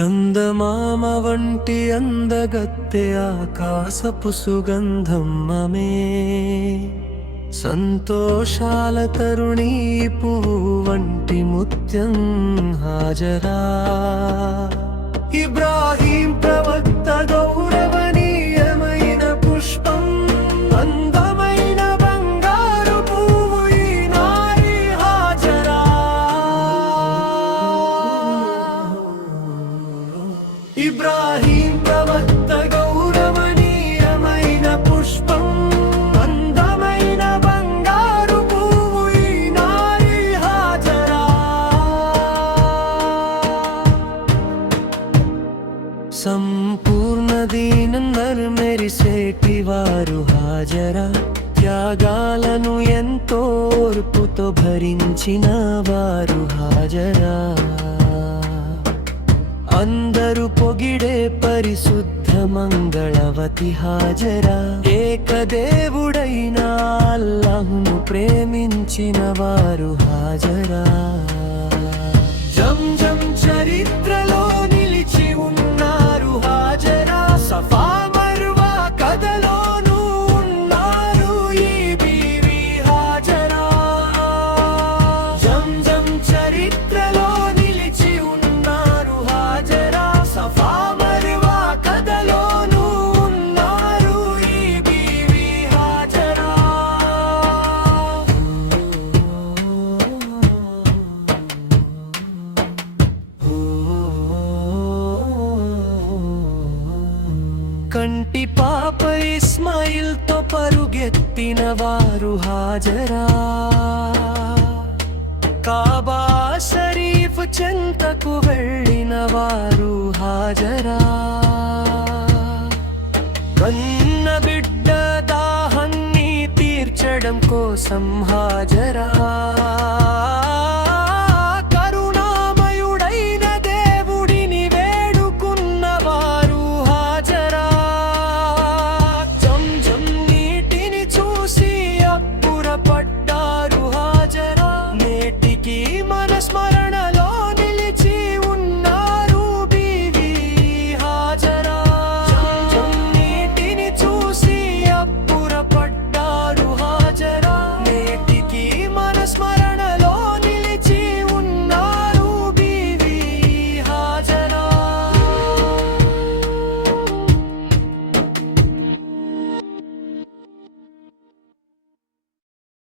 చందమామ వంటి అందగత్తె ఆకాశపు సుగంధం ఆమె, సంతోషాల తరుణీ పువ్వు వంటి ముత్యం హాజరా. ఇబ్రాహీం ప్రవక్త గౌరవనీయమైన పుష్పం, అందమైన బంగారు పువ్వు ఈ నారి హాజరా. ఇబ్రాహీం ప్రవక్త గౌరవనీయమైన పుష్పం, అందమైన బంగారు పువ్వు ఈ నారి హాజరా. సంపూర్ణ దీనందరు మెరిసేటి వారు హాజరా. త్యాగాలను ఎంతో ఓర్పుతో భరించిన వారు హాజరా. అందరూ పొగిడే పరిశుద్ధ మంగళవతి హాజరా. ఏకదేవుడైన అల్లాహ్ను ప్రేమించిన వారు హాజరా. జంజం చరిత్రలో నిలిచి ఉన్నారు హాజరా. సఫా మర్వా కథలోనూ ఉన్నారు ఈ బీవీ హాజరా. జంజం చరిత్రలో నిలిచి ఉన్నారు హాజరా. సఫా మర్వా కథలోనూ ఉన్నారు ఈ బీవీ హాజరా. కంటి పాప ఇస్మాయిల్ తో పరుగెత్తిన వారు హాజరా. కాబా షరీఫ్ చెంతకు వెళ్ళిన వారు హాజరా. కన్న బిడ్డ దాహాన్ని తీర్చడం కోసం హాజరా.